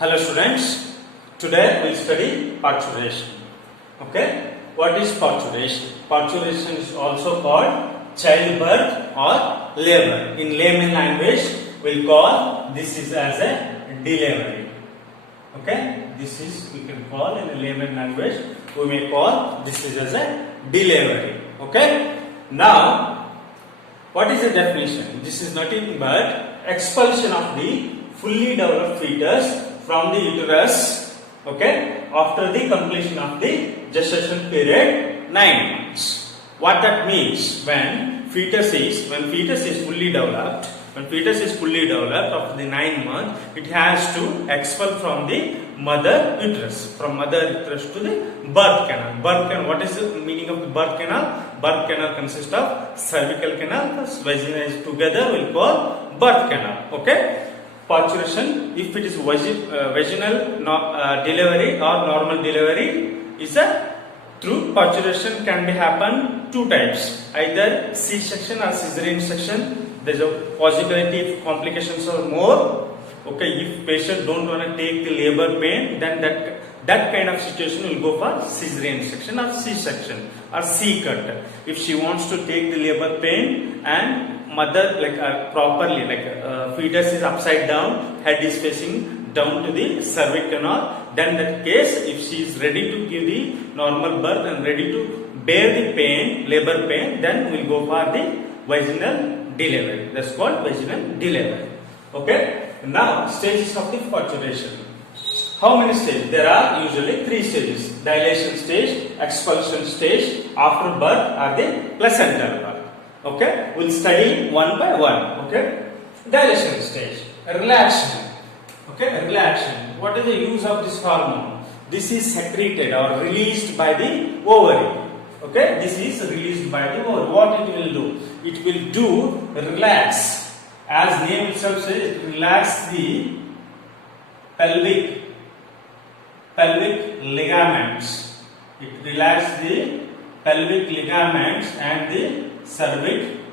Hello students, today we will study parturition. Okay, what is parturition? Parturition is also called childbirth or labor. In layman language, we will call this is as a delivery. Okay, this is we can call in a layman language. We may call this is as a delivery. Okay, now what is the definition? This is nothing but expulsion of the fully developed fetus from the uterus, okay, after the completion of the gestation period 9 months. What that means, when fetus is fully developed, after the 9 months, it has to expel from the mother uterus, to the birth canal. What is the meaning of the birth canal? Birth canal consists of cervical canal plus vagina is together, we will call birth canal. Okay. Parturition, if it is vaginal delivery or normal delivery, is a through parturition can be happen two types, either C-section or cesarean section. There is a possibility if complications are more. Okay, if patient don't want to take the labor pain, then that kind of situation will go for cesarean section or C-section or C-cut. If she wants to take the labor pain and mother properly, fetus is upside down, head is facing down to the cervical canal, then that case, if she is ready to give the normal birth and ready to bear the pain, labor pain, then we will go for the vaginal delivery. That's called vaginal delivery. Okay. Now stages of the parturition. How many stages? There are usually 3 stages: dilation stage, expulsion stage, after birth, or the placental birth. Okay, we'll study one by one. Okay, dilation stage, relaxation. Okay, relaxation. What is the use of this hormone? This is secreted or released by the ovary. Okay, this is released by the ovary. What it will do? It will do relax. As name itself says, it relax the pelvic ligaments. It relax the pelvic ligaments and the cervic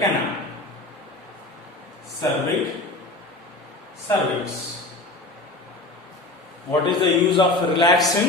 canal. Cervix. What is the use of relaxation?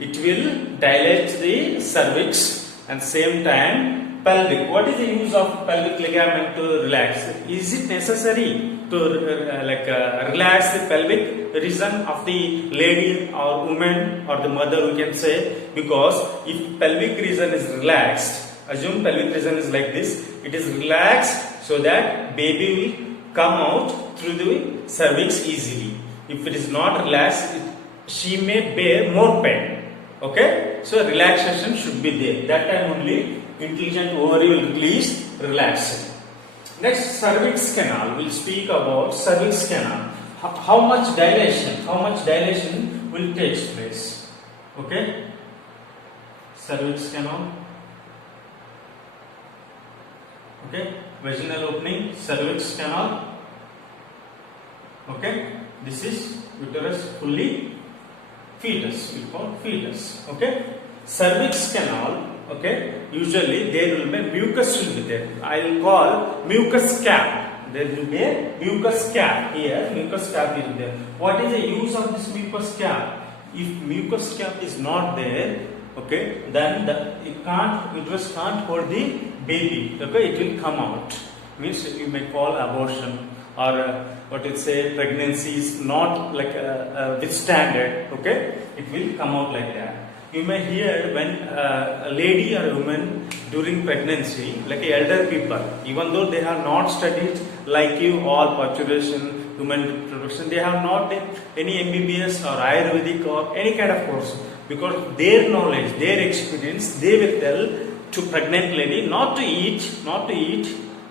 It will dilate the cervix and same time pelvic. What is the use of pelvic ligament to relax? Is it necessary to relax the pelvic region of the lady or woman or the mother, we can say? Because if pelvic region is relaxed, assume pelvic region is like this, it is relaxed so that baby will come out through the cervix easily. If it is not relaxed, she may bear more pain. Okay, so relaxation should be there. That time only intelligent ovary will release relaxation. Next, cervix canal. We'll speak about cervix canal. How much dilation will take place? Okay, cervix canal. Okay, vaginal opening, cervix canal. Okay, this is uterus fully fetus. We call fetus. Okay, cervix canal. Okay, usually there will be mucus will be there. I will call mucus cap. There will be a mucus cap here. Mucus cap is there. What is the use of this mucus cap? If mucus cap is not there, okay, then uterus can't hold the baby. Okay, it will come out. Means you may call abortion or what it say pregnancy is not withstanded. Okay, it will come out like that. You may hear when a lady or a woman during pregnancy, like elder people, even though they have not studied like you all parturition, human reproduction, they have not done any MBBS or Ayurvedic or any kind of course, because their knowledge, their experience, they will tell to pregnant lady not to eat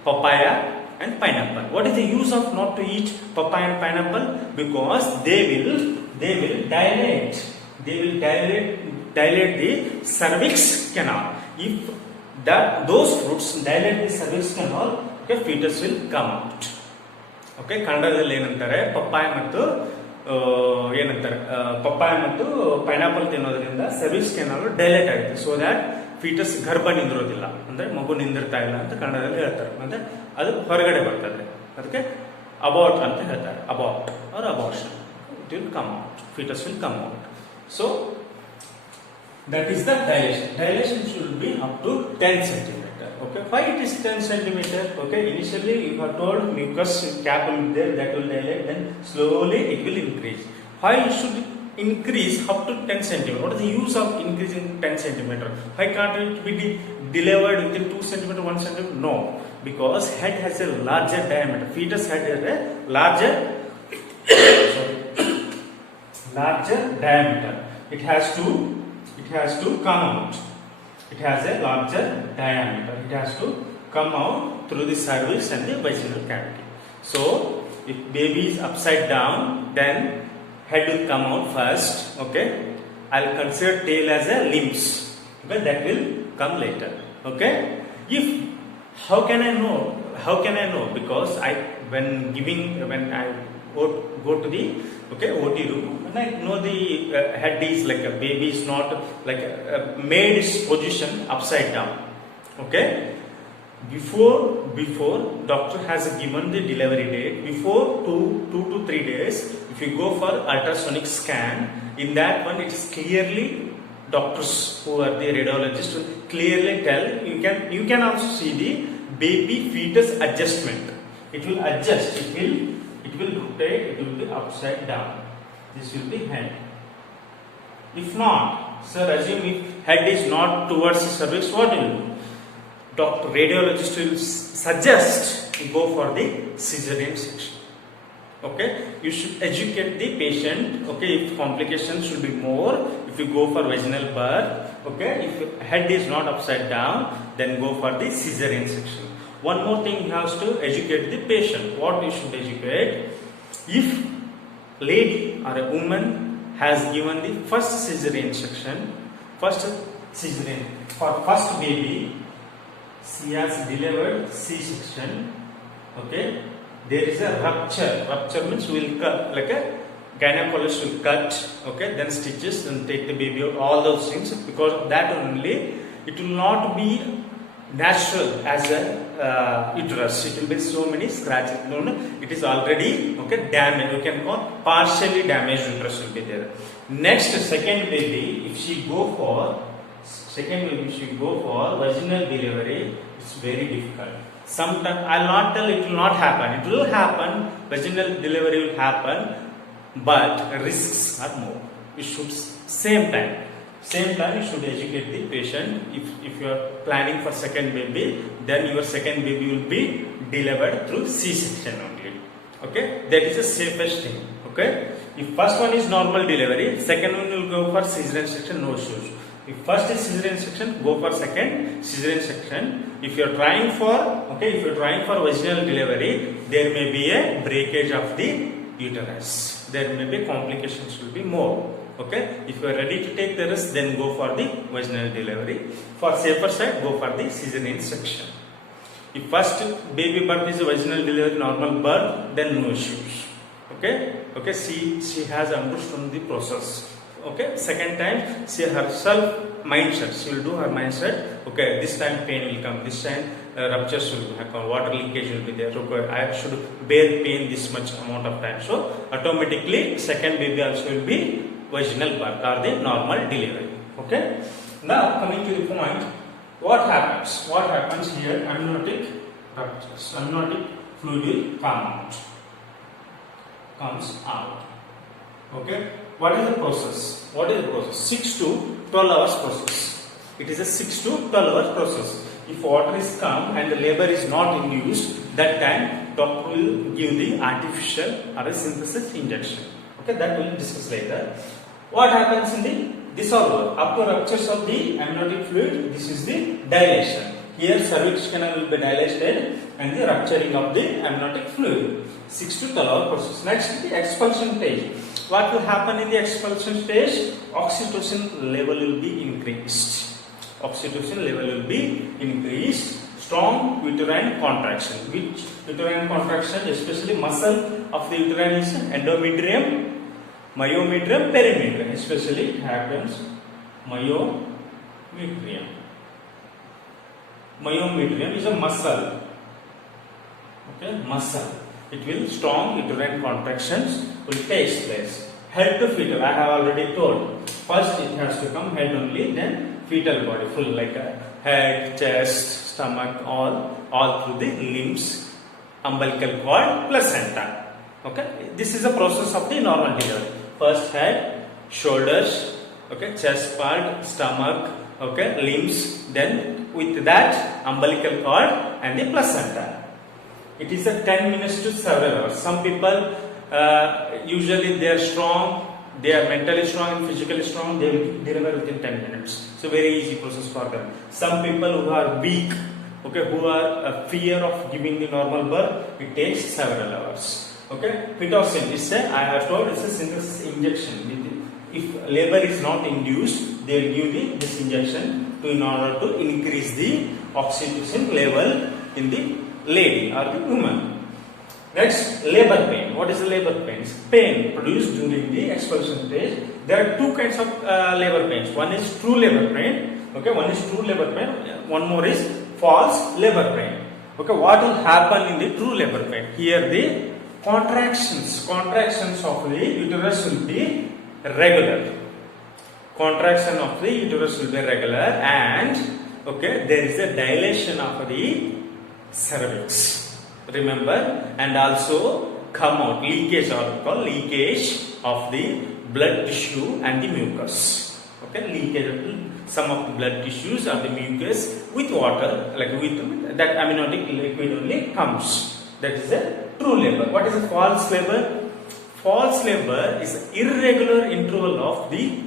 papaya and pineapple. What is the use of not to eat papaya and pineapple? Because they will dilate the cervix canal. If those fruits dilate the cervix canal, okay, fetus will come out. Okay, ಕನ್ನಡದಲ್ಲಿ ಏನಂತಾರೆ papaya ಮತ್ತು pineapple ತಿನ್ನೋದ್ರಿಂದ cervix canal dilate ಆಗುತ್ತೆ. So that foetus ಗರ್ಭ ನಿಂದಿರೋದಿಲ್ಲ, ಅಂದ್ರೆ ಮಗು ನಿಂದಿರ್ತಾ ಇಲ್ಲ ಅಂತ ಕನ್ನಡದಲ್ಲಿ ಹೇಳ್ತಾರೆ. ಮತ್ತೆ ಅದು ಹೊರಗಡೆ ಬರ್ತದೆ, ಅದಕ್ಕೆ ಅಬಾರ್ಟ್ ಅಂತ ಹೇಳ್ತಾರೆ. Abort or abortion it will come out. Fetus will come out. So that is the dilation. Dilation should be up to 10 centimeter. Okay, why it is 10 centimeter? Okay, initially you are told mucus cap will be there, that will dilate, then slowly it will increase. Why it should increase up to 10 centimeter? What is the use of increasing 10 centimeter? Why can't it be delivered within 2 centimeter, 1 centimeter? No, because head has a larger diameter. Fetus head has a larger larger diameter. It has to come out. It has a larger diameter. It has to come out through the cervix and the vaginal cavity. So if baby is upside down, then head will come out first. Okay, I'll consider tail as a limbs. Okay, that will come later. Okay, how can I know? Because when I go to the OT room, and I know the head is like a baby is not like made its position upside down. Okay, before doctor has given the delivery date, before 2 to 3 days, if you go for ultrasonic scan, in that one it is clearly, doctors who are the radiologists will clearly tell, you can also see the baby fetus adjustment. It will adjust, it will rotate, it will be upside down. This will be head. If not, sir, assume if head is not towards the cervix, what will you do? Doctor, radiologist will suggest you go for the cesarean section. Okay, you should educate the patient. Okay, if complications should be more, if you go for vaginal birth. Okay, if head is not upside down, then go for the cesarean section. One more thing, you have to educate the patient. What you should educate? If lady or a woman has given the first cesarean section, for first baby, she has delivered C-section. Okay, there is a rupture. Rupture means will cut, like a gynecologist will cut. Okay, then stitches, then take the baby out. All those things. Because of that only, it will not be natural as a uterus. It will be so many scratches. No, it is already damaged. You can call partially damaged uterus will be there. Next, second baby, if she go for vaginal delivery, it's very difficult. Sometimes I'll not tell it will not happen. It will happen. Vaginal delivery will happen, but risks are more. You should same time you should educate the patient. If you are planning for second baby, then your second baby will be delivered through C-section only. Okay, that is the safest thing. Okay, if first one is normal delivery, second one will go for cesarean section, no issues. If first is cesarean section, go for second cesarean section. If you are trying for vaginal delivery, there may be a breakage of the uterus. There may be complications will be more. Okay, if you are ready to take the risk, then go for the vaginal delivery. For safer side, go for the cesarean section. If first baby birth is a vaginal delivery, normal birth, then no issues. Okay, she has understood the process. Okay, second time she herself mindset, she will do her mindset. Okay, this time pain will come, this time ruptures will happen, water leakage will be there. Okay, I should bear pain this much amount of time. So automatically second baby also will be vaginal birth or the normal delivery. Okay, now coming to the point, what happens? What happens here? Amniotic ruptures, amniotic fluid will comes out. Okay, what is the process? 6 to 12 hours process. It is a 6 to 12 hours process. If water is come and the labor is not induced, that time doctor will give the artificial or a synthesis injection. Okay, that we will discuss later. What happens in this all after ruptures of the amniotic fluid? This is the dilation. Here cervix canal will be dilated and the rupturing of the amniotic fluid. 6 to 12 hour process. Next, the expulsion stage. What will happen in the expulsion stage? Oxytocin level will be increased. Strong uterine contraction. Which uterine contraction? Especially muscle of the uterine is endometrium, myometrium, perimetrium. Especially it happens myometrium. Myometrium is a muscle. Okay, muscle. It will strong uterine contractions will take place. Head to fetal, I have already told. First it has to come head only, then fetal body, full like a head, chest, stomach, all through the limbs, umbilical cord, placenta. Okay, this is a process of the normal delivery. First head, shoulders, okay, chest part, stomach, okay, limbs, then with that umbilical cord and the placenta. It is a 10 minutes to several hours. Some people usually they are strong, they are mentally strong and physically strong, they will deliver within 10 minutes. So very easy process for them. Some people who are weak, okay, who are fear of giving the normal birth, it takes several hours. Okay, Pitocin is I have told it's a synthesis injection. If labor is not induced, they will give this injection in order to increase the oxytocin level in the lady or the woman. Next, labor pain. What is the labor pains? Pain produced during the expulsion stage. There are two kinds of labor pains. One is true labor pain. Okay, one is true labor pain. One more is false labor pain. Okay, what will happen in the true labor pain? Here the contractions of the uterus will be regular. Contraction of the uterus will be regular, and okay, there is a dilation of the cervix. Remember, and also come out leakage, or called leakage of the blood tissue and the mucus. Okay, leakage of some of the blood tissues or the mucus with water, like with that amniotic liquid only comes. That is a true labor. What is a false labor? False labor is irregular interval of the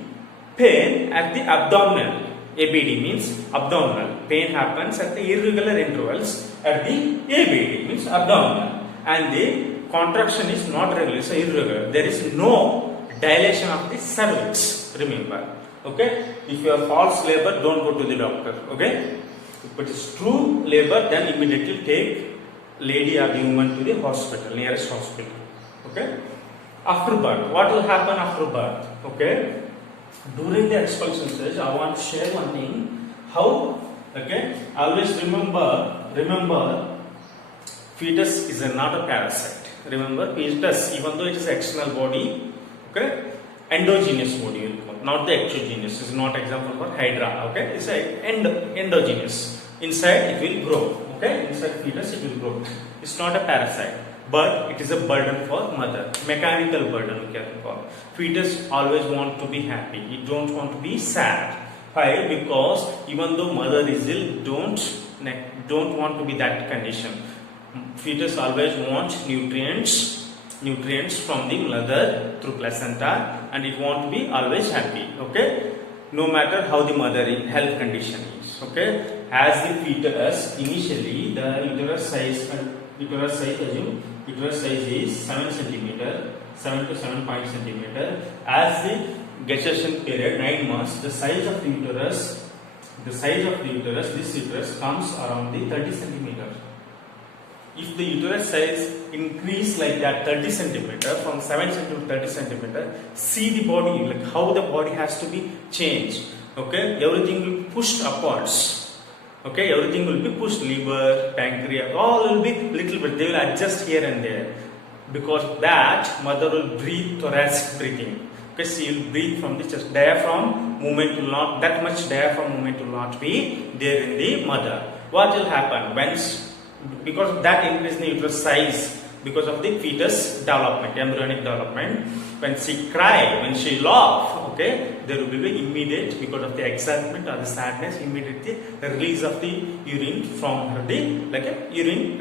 pain at the abdominal. ABD means abdominal. Pain happens at the irregular intervals at the ABD means abdominal, and the contraction is not regular, so irregular. There is no dilation of the cervix. Remember, okay? If you are false labor, don't go to the doctor. Okay? If it is true labor, then immediately take lady or the woman to the hospital, nearest hospital. Okay? After birth, what will happen after birth? Okay? During the expulsion stage, I want to share one thing. How? Okay? Always remember, fetus is not a parasite. Remember, fetus, even though it is external body, okay, endogenous body will come, not the exogenous. This is not example for hydra. Okay, it's a endogenous. Inside it will grow. Okay, inside fetus it will grow. It's not a parasite, but it is a burden for mother. Mechanical burden we can call. Fetus always want to be happy. It don't want to be sad. Why? Because even though mother is ill, don't want to be that condition. Fetus always wants nutrients from the mother through placenta, and it want to be always happy. Okay, no matter how the mother health condition is. Okay, as the fetus initially the uterus size is 7 cm, 7 to 7 cm. As the gestation period 9 months, the size of the uterus, this uterus comes around the 30 cm. If the uterus size increase like that 30 cm, from 7 cm to 30 cm, see the body, like how the body has to be changed. Okay, everything will be pushed upwards. Okay, everything will be pushed, liver, pancreas, all will be little bit, they will adjust here and there. Because that mother will breathe thoracic breathing. Okay, she will breathe from the chest. Diaphragm movement will not, that much diaphragm movement will not be there in the mother. What will happen? Because of that increase in the uterus size, because of the fetus development, embryonic development, when she cry, when she laugh, okay, there will be immediate, because of the excitement or the sadness, immediately the release of the urine from her, urine,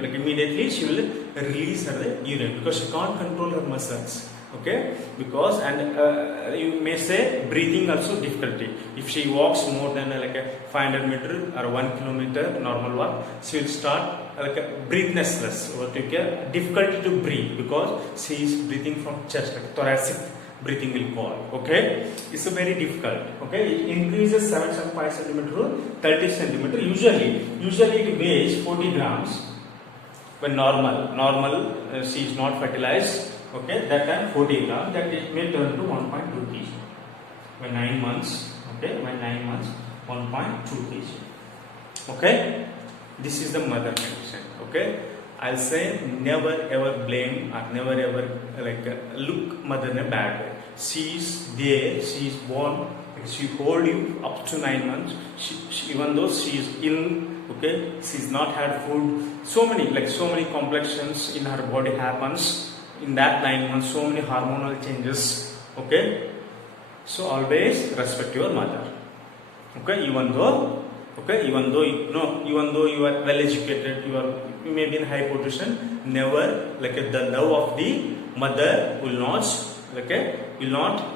like immediately she will release her urine, because she can't control her muscles. Okay, because you may say breathing also difficulty. If she walks more than like a 500 meter or 1 kilometer normal walk, she will start like a breathlessness, or difficulty to breathe, because she is breathing from chest, like thoracic breathing will call. Okay, it's a very difficult. Okay, it increases 7.5 centimeter to 30 centimeter. Usually it weighs 40 grams. When normal she is not fertilized. Okay, that time 40 grams, that it may turn to 1.2 kg. When 9 months, okay, 1.2 kg. Okay, this is the mother condition. Okay, I'll say never ever blame or never ever look mother in a bad way. She is there, she is born, she hold you up to 9 months. She even though she is ill, okay, she's not had food. So many complexions in her body happens in that 9 months. So many hormonal changes. Okay, so always respect your mother. Okay, even though you are well educated, you may be in high position, never the love of the mother will not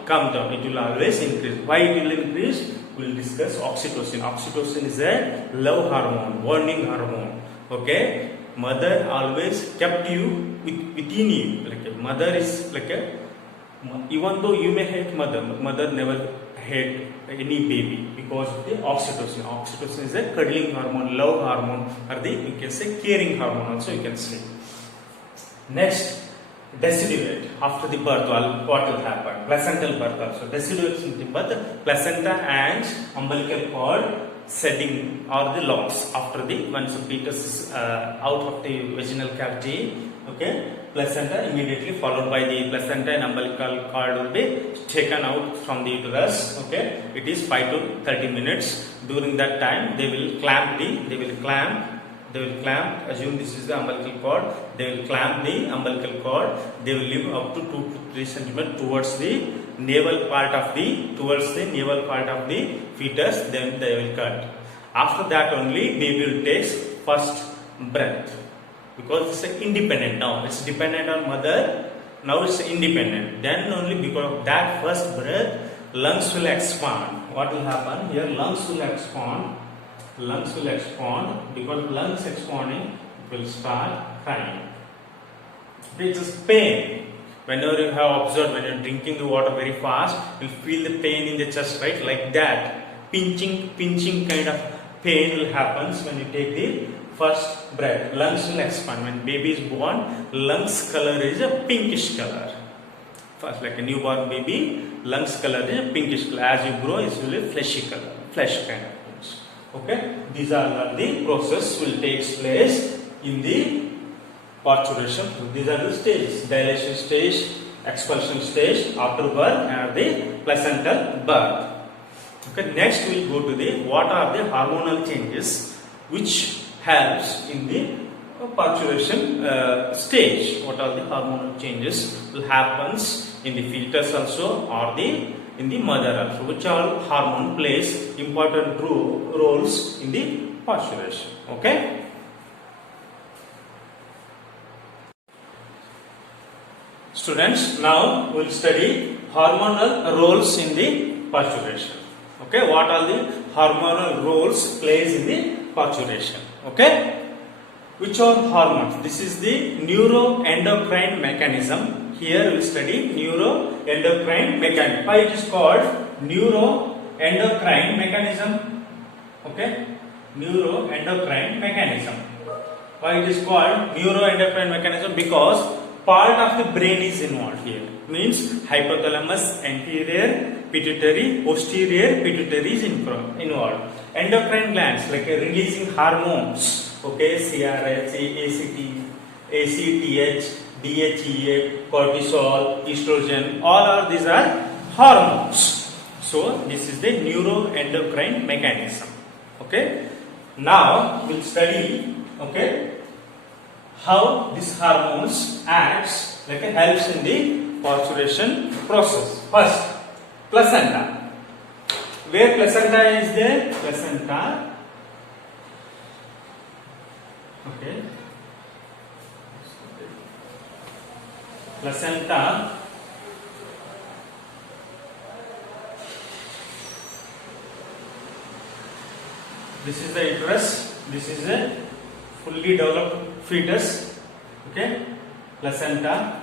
come down. It will always increase. Why it will increase? We will discuss oxytocin. Oxytocin is a love hormone, bonding hormone. Okay, mother always kept you within you. Mother is even though you may hate mother never hate any baby because of the oxytocin. Oxytocin is a cuddling hormone, love hormone, or you can say caring hormone also you can say. Next, deciduate. After the birth, what will happen? Placental birth also. Deciduate in the birth, placenta and umbilical cord setting or the lungs. After the once the fetus is out of the vaginal cavity, okay, placenta immediately followed by the placenta and umbilical cord will be taken out from the uterus. Okay, it is 5 to 30 minutes. During that time, they will clamp. Assume this is the umbilical cord. They will clamp the umbilical cord. They will leave up to 2 to 3 centimeters towards the navel part of the fetus. Then they will cut. After that only baby will take first breath. Because it's independent now, it's dependent on mother. Now it's independent. Then only because of that first breath, lungs will expand. What will happen here? Lungs will expand. Because lungs expanding, it will start crying. It is pain. Whenever you have observed, when you are drinking the water very fast, you will feel the pain in the chest, right? Like that. Pinching kind of pain will happen when you take the first breath. Lungs will expand. When baby is born, lungs color is a pinkish color. First, like a newborn baby, lungs color is a pinkish color. As you grow, it will be fleshy color, flesh kind of things. Okay, these are the process will take place in the parturition. These are the stages: dilation stage, expulsion stage, after birth, and the placental birth. Okay, next we will go to the what are the hormonal changes which helps in the parturition stage. What are the hormonal changes will happens in the fetus also or in the mother also, which all hormone plays important roles in the parturition. Okay. Students, now we will study hormonal roles in the parturition. Okay, what are the hormonal roles plays in the parturition? Okay, which are hormones? This is the neuroendocrine mechanism. Here we study neuroendocrine mechanism. Why it is called neuroendocrine mechanism? Okay, neuroendocrine mechanism. Why it is called neuroendocrine mechanism? Because part of the brain is involved here. Means hypothalamus, anterior pituitary, posterior pituitary is involved. Endocrine glands releasing hormones. Okay, CRH, ACTH, DHEA, cortisol, estrogen. All these are hormones. So this is the neuroendocrine mechanism. Okay. Now we'll study. Okay, how these hormones acts helps in the parturition process. First, placenta. Where placenta is there? Placenta. Okay. Placenta. This is the uterus. This is a fully developed fetus. Okay. Placenta,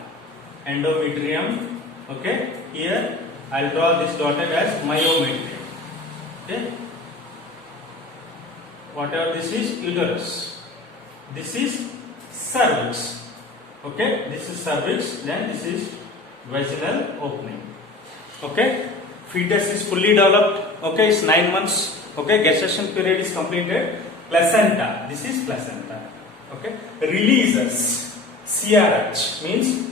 endometrium. Okay. Here I will draw this dotted as myometrium. Okay. Whatever this is, uterus. This is cervix. Okay. This is cervix. Then this is vaginal opening. Okay. Fetus is fully developed. Okay. It's 9 months. Okay. Gestation period is completed. Placenta. This is placenta. Okay, releases CRH means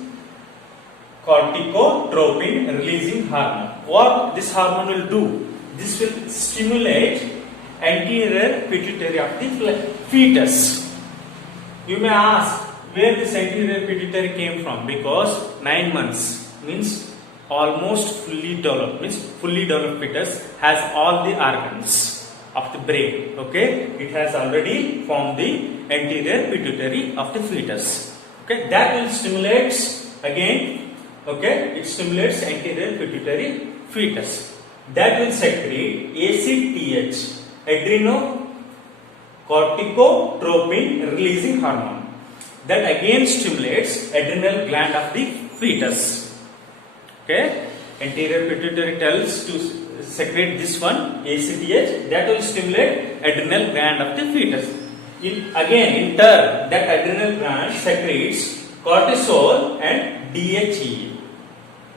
corticotropin releasing hormone. What this hormone will do? This will stimulate anterior pituitary of the fetus. You may ask where this anterior pituitary came from, because 9 months means almost fully developed, means fully developed fetus has all the organs of the brain. Okay, it has already formed the anterior pituitary of the fetus. Okay, that will stimulate again. Okay, it stimulates anterior pituitary fetus. That will secrete ACTH, adrenocorticotropin releasing hormone. That again stimulates adrenal gland of the fetus. Okay, anterior pituitary tells to secrete this one ACTH, that will stimulate adrenal gland of the fetus. In turn, that adrenal gland secretes cortisol and DHEA.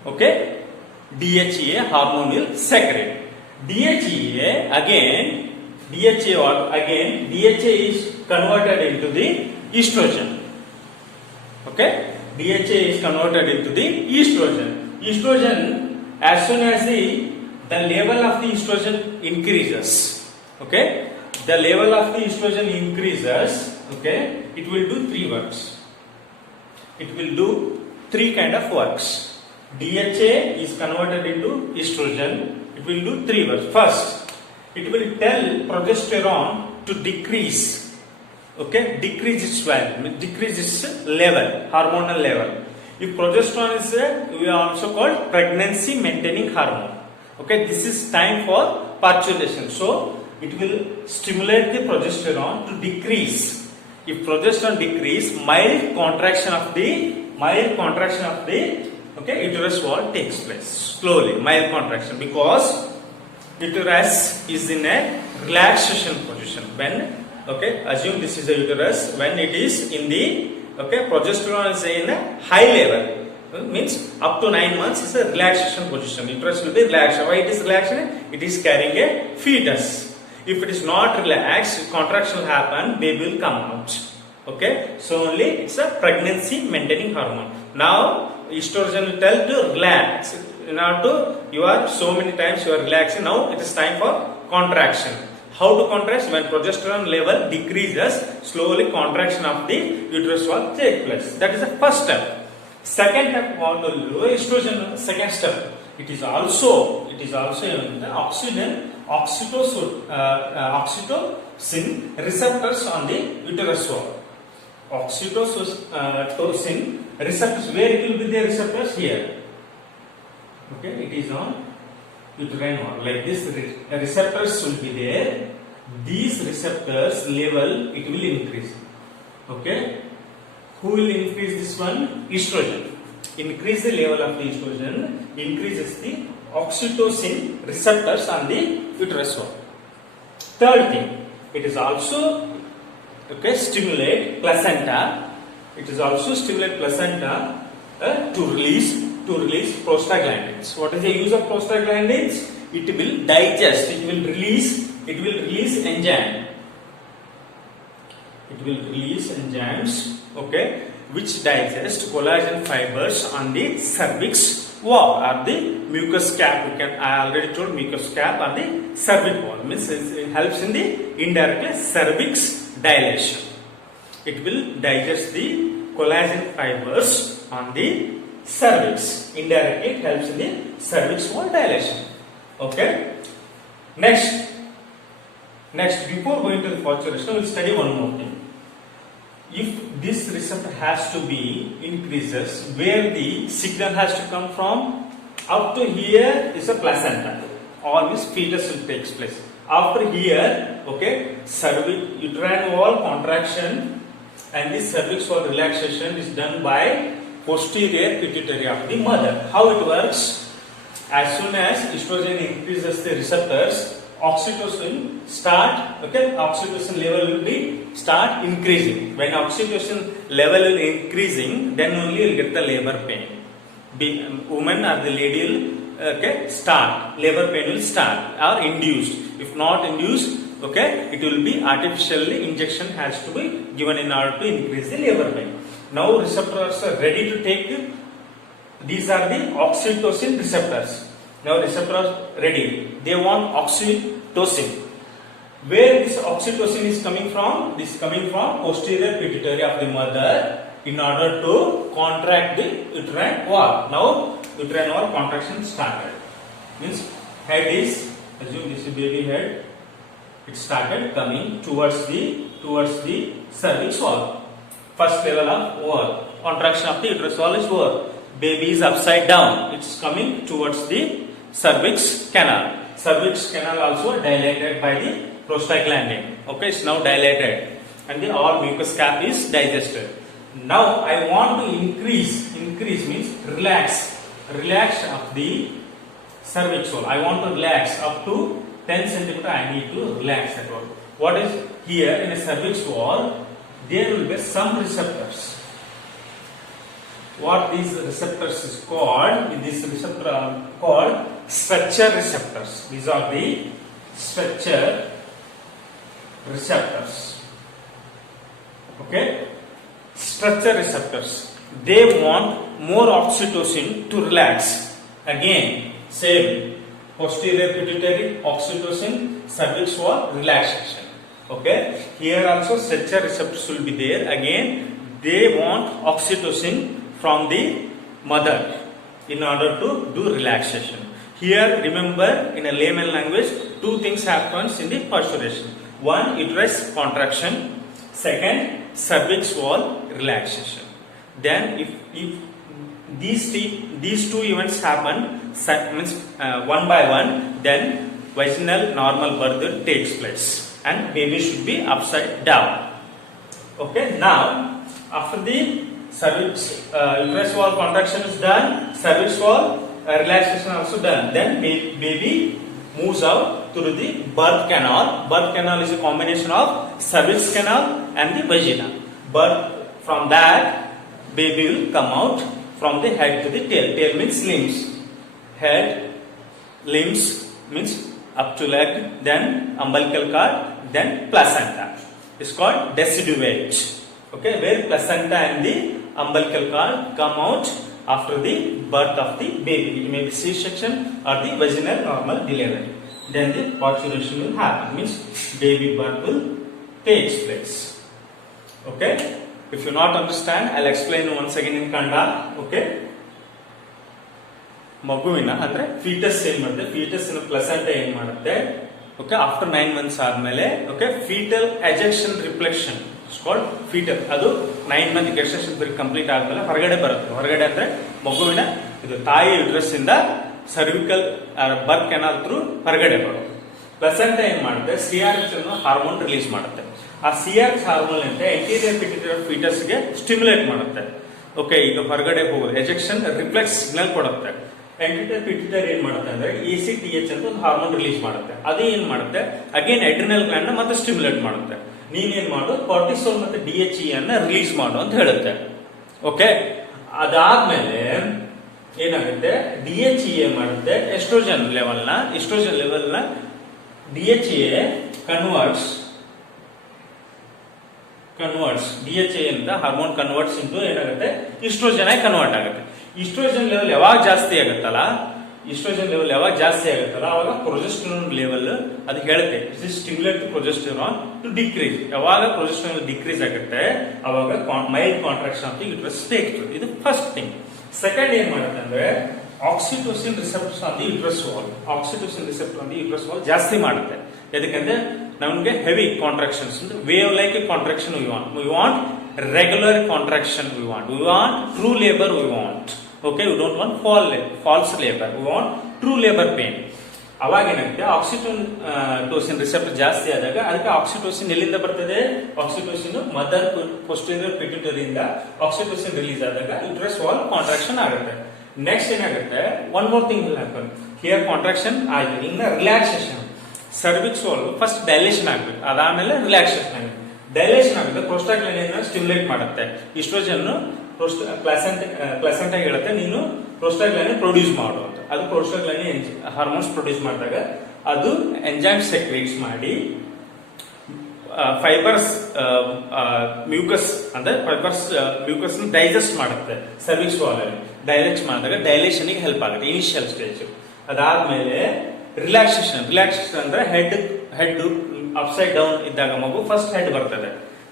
Okay, DHEA hormone will secrete. DHEA is converted into the estrogen. Okay, DHEA is converted into the estrogen. Estrogen, as soon as the level of the estrogen increases, okay, the level of the estrogen increases, okay, it will do 3 works. It will do 3 kind of works. DHA is converted into estrogen. It will do 3 works. First, it will tell progesterone to decrease. Okay, decrease its value, decrease its level, hormonal level. If progesterone is we are also called pregnancy maintaining hormone. Okay, this is time for parturition. So it will stimulate the progesterone to decrease. If progesterone decrease, mild contraction of the uterus wall takes place slowly, mild contraction, because uterus is in a relaxation position. When, okay, assume this is the uterus, when it is in the, okay, progesterone is in a high level, means up to 9 months is a relaxation position. Uterus will be relaxed. Why it is relaxed? It is carrying a fetus. If it is not relaxed, contraction will happen, baby will come out. Okay, so only it's a pregnancy maintaining hormone. Now estrogen will tell to relax. Now you are so many times you are relaxing. Now it is time for contraction. How to contract? When progesterone level decreases, slowly contraction of the uterus wall take place. That is the first step. Second step, what will do? Estrogen. Second step. It is also the oxytocin receptors on the uterus wall. Oxytocin receptors. Where it will be the receptors? Here. Okay, it is on uterine wall. Like this, receptors will be there. These receptors level it will increase. Okay, who will increase this one? Estrogen. Increase the level of the estrogen, increases the oxytocin receptors on the uterus wall. Third thing, it is also, okay, stimulate placenta. It is also stimulate placenta to release prostaglandins. What is the use of prostaglandins? It will digest. It will release enzyme. It will release enzymes. Okay, which digest collagen fibers on the cervix wall or the mucus cap. I already told mucus cap on the cervix wall, means it helps in the indirectly cervix dilation. It will digest the collagen fibers on the cervix. Indirectly it helps in the cervix wall dilation. Okay. Next, before going to the parturition, we will study one more thing. If this receptor has to be increases, where the signal has to come from, up to here is a placenta, or this fetus will take place. After here, okay, uterine wall contraction and this cervix wall relaxation is done by posterior pituitary of the mother. How it works? As soon as estrogen increases the receptors, oxytocin oxytocin level will be start increasing. When oxytocin level is increasing, then only you will get the labor pain. Woman or the lady will labor pain will start or induced. If not induced, Okay, it will be artificially injection has to be given in order to increase the labor pain. Now receptors are ready to take. These are the oxytocin receptors. Now receptors ready. They want oxytocin. Where this oxytocin is coming from? This is coming from posterior pituitary of the mother in order to contract the uterine wall. Now uterine wall contraction started. Means head is, assume this is baby head. It started coming towards the cervix wall. First level of wall. Contraction of the uterus wall is over. Baby is upside down. It's coming towards the cervix canal. Cervix canal also dilated by the prostaglandin. Okay, it's now dilated, and the all mucus cap is digested. Now I want to increase. Increase means relax. Relax of the cervix wall. I want to relax up to 10 cm. I need to relax that wall. What is here in a cervix wall? There will be some receptors. What these receptors is called? These receptors are called structure receptors. These are the structure receptors. Okay, structure receptors. They want more oxytocin to relax. Again, same posterior pituitary oxytocin, cervix wall relaxation. Okay, here also structure receptors will be there. Again, they want oxytocin from the mother in order to do relaxation. Here, remember, in a layman language, two things happens in the parturition. One, uterus contraction. Second, cervix wall relaxation. Then, if these two events happen, means one by one, then vaginal normal birth takes place, and baby should be upside down. Okay. Now, after the cervix uterus wall contraction is done, cervix wall relaxation also done. Then baby moves out through the birth canal. Birth canal is a combination of cervix canal and the vagina. But from that, baby will come out from the head to the tail. Tail means limbs. Head, limbs means up to leg, then umbilical cord, then placenta. It's called deciduvate. Okay, where placenta and the umbilical cord come out after the birth of the baby. It may be C-section or the vaginal normal delivery. Then the parturition will happen. Means baby birth will take place. Okay. If you not understand, I'll explain once again in Kannada. Okay. ಮಗುವಿನ ಅಂದ್ರೆ foetus ಏನ್ ಮಾಡುತ್ತೆ, foetus ಪ್ಲಸೆಂಟಾ ಏನ್ ಮಾಡುತ್ತೆ, okay, after 9 months ಆದ್ಮೇಲೆ, okay, foetal ejection reflection it's called foetal. ಅದು 9 month gestation period complete ಆದ್ಮೇಲೆ ಹೊರಗಡೆ ಬರುತ್ತೆ. ಹೊರಗಡೆ ಅಂದ್ರೆ ಮಗುವಿನ ಇದು ತಾಯಿ ಯುಟರಸ್ ಇಂದ ಸರ್ವಿಕಲ್ ಬರ್ತ್ ಕೆನಾಲ್ ಥ್ರೂ ಹೊರಗಡೆ ಬರುತ್ತೆ. ಪ್ಲಸೆಂಟಾ ಏನ್ ಮಾಡುತ್ತೆ, ಸಿಆರ್ಎಚ್ ಅನ್ನೋ ಹಾರ್ಮೋನ್ ರಿಲೀಸ್ ಮಾಡುತ್ತೆ. ಆ ಸಿಆರ್ಎಚ್ ಹಾರ್ಮೋನ್ ಅಂತ ಎಂಟೀರಿಯರ್ ಪಿಟ್ಯೂಟರಿ ಫೀಟಸ್ ಗೆ ಸ್ಟಿಮ್ಯುಲೇಟ್ ಮಾಡುತ್ತೆ. ಓಕೆ, ಈಗ ಹೊರಗಡೆ ಹೋಗೋದು ಎಜೆಕ್ಷನ್ ರಿಫ್ಲೆಕ್ಸ್ ಸಿಗ್ನಲ್ ಕೊಡುತ್ತೆ. ಎಂಟೀರಿಯರ್ ಪಿಟ್ಯೂಟರಿ ಏನ್ ಮಾಡುತ್ತೆ ಅಂದ್ರೆ ACTH ಅಂತ ಒಂದು ಹಾರ್ಮೋನ್ ರಿಲೀಸ್ ಮಾಡುತ್ತೆ. ಅದೇ ಏನ್ ಮಾಡುತ್ತೆ, ಅಗೇನ್ ಅಡ್ರಿನಲ್ ಗ್ಲ್ಯಾಂಡ್ ಮತ್ತೆ ಸ್ಟಿಮ್ಯುಲೇಟ್ ಮಾಡುತ್ತೆ. ನೀನೇನ್ ಮಾಡು, ಕಾರ್ಟಿಸೋಲ್ ಮತ್ತೆ DHE ಅನ್ನ ರಿಲೀಸ್ ಮಾಡು ಅಂತ ಹೇಳುತ್ತೆ. ಓಕೆ, ಅದಾದ್ಮೇಲೆ ಏನಾಗುತ್ತೆ, DHE ಏನ್ ಮಾಡುತ್ತೆ, ಎಸ್ಟ್ರೋಜನ್ ಲೆವೆಲ್ ನ DHE ಕನ್ವರ್ಟ್ಸ್ DHA ಅಂತ ಹಾರ್ಮೋನ್ ಕನ್ವರ್ಟ್ಸ್ ಇಂಟು ಏನಾಗುತ್ತೆ, ಈಸ್ಟ್ರೋಜನ್ ಆಗಿ ಕನ್ವರ್ಟ್ ಆಗುತ್ತೆ. ಈಸ್ಟ್ರೋಜನ್ ಲೆವೆಲ್ ಯಾವಾಗ ಜಾಸ್ತಿ ಆಗುತ್ತಲ್ಲ, ಅವಾಗ ಪ್ರೊಜೆಸ್ಟೆರಾನ್ ಲೆವೆಲ್ ಅದು ಹೇಳುತ್ತೆ, ಸ್ಟಿಮ್ಯುಲೇಟ್ ಪ್ರೊಜೆಸ್ಟೆರಾನ್ ಟು ಡಿಕ್ರೀಸ್. ಯಾವಾಗ ಪ್ರೊಜೆಸ್ಟೆರಾನ್ ಡಿಕ್ರೀಸ್ ಆಗುತ್ತೆ ಅವಾಗ mild contraction of the uterus takes. ಇದು ಫಸ್ಟ್ ಥಿಂಗ್. ಸೆಕೆಂಡ್ ಏನ್ ಮಾಡುತ್ತೆ ಅಂದ್ರೆ oxytocin receptors on the uterus wall. Oxytocin receptor on the uterus wall ಜಾಸ್ತಿ ಮಾಡುತ್ತೆ. ಯಾಕಂದ್ರೆ ನಮಗೆ heavy contractions, wave like contraction we want regular contraction, we want true labor, okay, we don't want false labor, we want true labor pain. ಅವಾಗ ಏನಾಗುತ್ತೆ, oxytocin receptor ಜಾಸ್ತಿ ಆದಾಗ ಅದಕ್ಕೆ oxytocin ಎಲ್ಲಿಂದ ಬರ್ತದೆ, ಆಕ್ಸಿಟೋಸಿನ್ ಮದರ್ ಪೋಸ್ಟೀರಿಯರ್ ಪಿಟ್ಯೂಟರಿ ಇಂದ oxytocin release ಆದಾಗ uterus wall contraction ಆಗುತ್ತೆ. ನೆಕ್ಸ್ಟ್ ಏನಾಗುತ್ತೆ, one more thing will happen. Here contraction ಆಯ್ತು, ಇನ್ನ relaxation. Cervix wall first dilation ಆಗ್ಬೇಕು, ಅದಾದ್ಮೇಲೆ ರಿಲ್ಯಾಕ್ಸೇಷನ್ ಆಗುತ್ತೆ. ಡೈಲೇಷನ್ ಆಗುತ್ತೆ, ಪ್ರೋಸ್ಟಾಗ್ಲಾಂಡಿನ್ ಸ್ಟಿಮ್ಯುಲೇಟ್ ಮಾಡುತ್ತೆ. ಈಸ್ಟ್ರೋಜನ್ ಪ್ಲಾಸೆಂಟಾ ಹೇಳುತ್ತೆ ನೀನು ಪ್ರೋಸ್ಟಾಗ್ಲಾಂಡಿನ್ ಪ್ರೊಡ್ಯೂಸ್ ಮಾಡು ಅಂತ. ಅದು ಪ್ರೋಸ್ಟಾಗ್ಲಾಂಡಿನ್ ಹಾರ್ಮೋನ್ಸ್ ಪ್ರೊಡ್ಯೂಸ್ ಮಾಡಿದಾಗ ಅದು ಎಂಜೈಮ್ ಸೆಕ್ರೇಟ್ಸ್ ಮಾಡಿ ಫೈಬರ್ಸ್ ಮ್ಯೂಕಸ್ ಅಂದ್ರೆ ಫೈಬರ್ಸ್ ಮ್ಯೂಕಸ್ ಡೈಜೆಸ್ಟ್ ಮಾಡುತ್ತೆ ಸರ್ವಿಕ್ಸ್ ವಾಲ್ ಅಲ್ಲಿ. ಡೈಜೆಸ್ಟ್ ಮಾಡಿದಾಗ ಡೈಲೇಷನ್ ಗೆ ಹೆಲ್ಪ್ ಆಗುತ್ತೆ ಇನಿಷಿಯಲ್ ಸ್ಟೇಜ್. ಅದಾದ್ಮೇಲೆ ರಿಲ್ಯಾಕ್ಸೇಷನ್ ಅಂದ್ರೆ ಹೆಡ್ ಅಪ್ಸೈಡ್ ಡೌನ್ ಇದ್ದಾಗ ಮಗು ಫಸ್ಟ್ ಹೆಡ್ ಬರ್ತದೆ.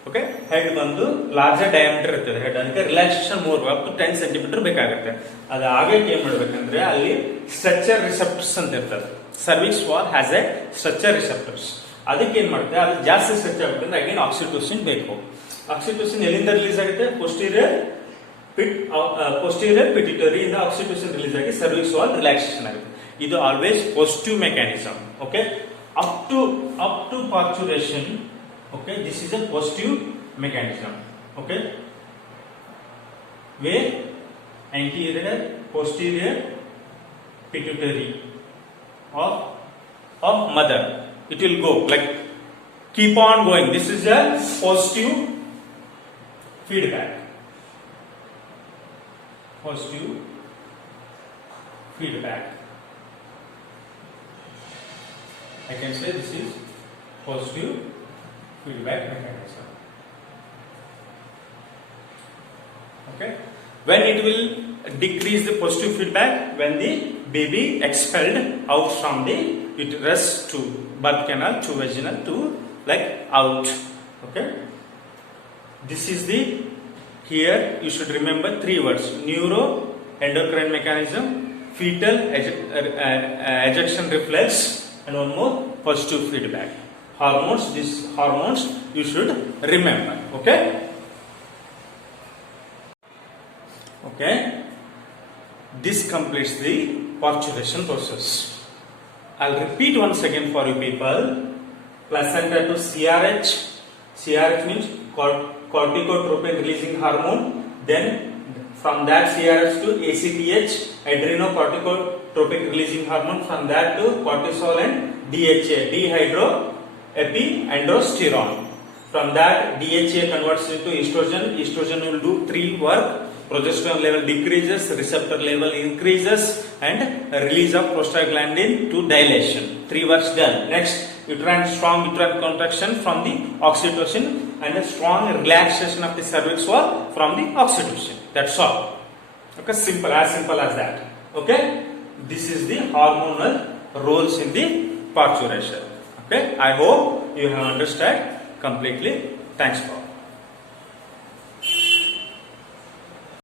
ಓಕೆ, ಹೆಡ್ ಬಂದು ಲಾರ್ಜರ್ ಡಯಾಮೀಟರ್ ಇರ್ತದೆ ಹೆಡ್, ಅದಕ್ಕೆ ರಿಲ್ಯಾಕ್ಸೇಷನ್ 3 up to 10 centimeter ಬೇಕಾಗುತ್ತೆ. ಅದಾಗಕ್ಕೆ ಏನ್ ಮಾಡ್ಬೇಕಂದ್ರೆ ಅಲ್ಲಿ ಸ್ಟ್ರಕ್ಚರ್ ರಿಸೆಪ್ಟರ್ಸ್ ಅಂತ ಇರ್ತದೆ. Cervix wall has A structure receptors. ಅದಕ್ಕೆ ಏನ್ ಮಾಡುತ್ತೆ, ಅದು ಜಾಸ್ತಿ ಸ್ಟ್ರೆಚ್ ಆಗ್ಬೇಕಂದ್ರೆ ಅಗೇನ್ ಆಕ್ಸಿಟೋಸಿನ್ ಬೇಕು. ಆಕ್ಸಿಟೋಸಿನ್ ಎಲ್ಲಿಂದ ರಿಲೀಸ್ ಆಗುತ್ತೆ? ಪೋಸ್ಟೀರಿಯರ್ ಪಿಟ್ಯುಟರಿ ಇಂದ ಆಕ್ಸಿಟೋಸಿನ್ ರಿಲೀಸ್ ಆಗಿ ಸರ್ವಿಕ್ಸ್ ವಾಲ್ ರಿಲ್ಯಾಕ್ಸೇಷನ್ ಆಗುತ್ತೆ. ಇದು always positive mechanism. Okay, up to parturition. Okay, this is a positive mechanism. Okay, where anterior posterior pituitary of mother, it will go like keep on going. This is a positive feedback. Positive feedback. I can say this is positive feedback mechanism. Okay, when it will decrease the positive feedback when the baby expelled out from the uterus to birth canal to vaginal to like out. Okay, this is the, here you should remember 3 words: neuro endocrine mechanism, fetal ejection reflex, and one more, positive feedback. Hormones, these hormones you should remember. Okay, okay, this completes the parturition process. I'll repeat once again for you people. Placenta to CRH. CRH means corticotropin releasing hormone. Then from that CRH to ACTH, adrenocorticotropic releasing hormone. From that to cortisol and DHA, dehydroepiandrosterone. From that DHA converts into estrogen. Estrogen will do 3 work. Progesterone level decreases, receptor level increases, and release of prostaglandin to dilation. 3 works done. Next, strong uterine contraction from the oxytocin and a strong relaxation of the cervix wall from the oxytocin. That's all. Okay, as simple as that. Okay, this is the hormonal roles in the parturition. Okay, I hope you have understood completely. Thanks for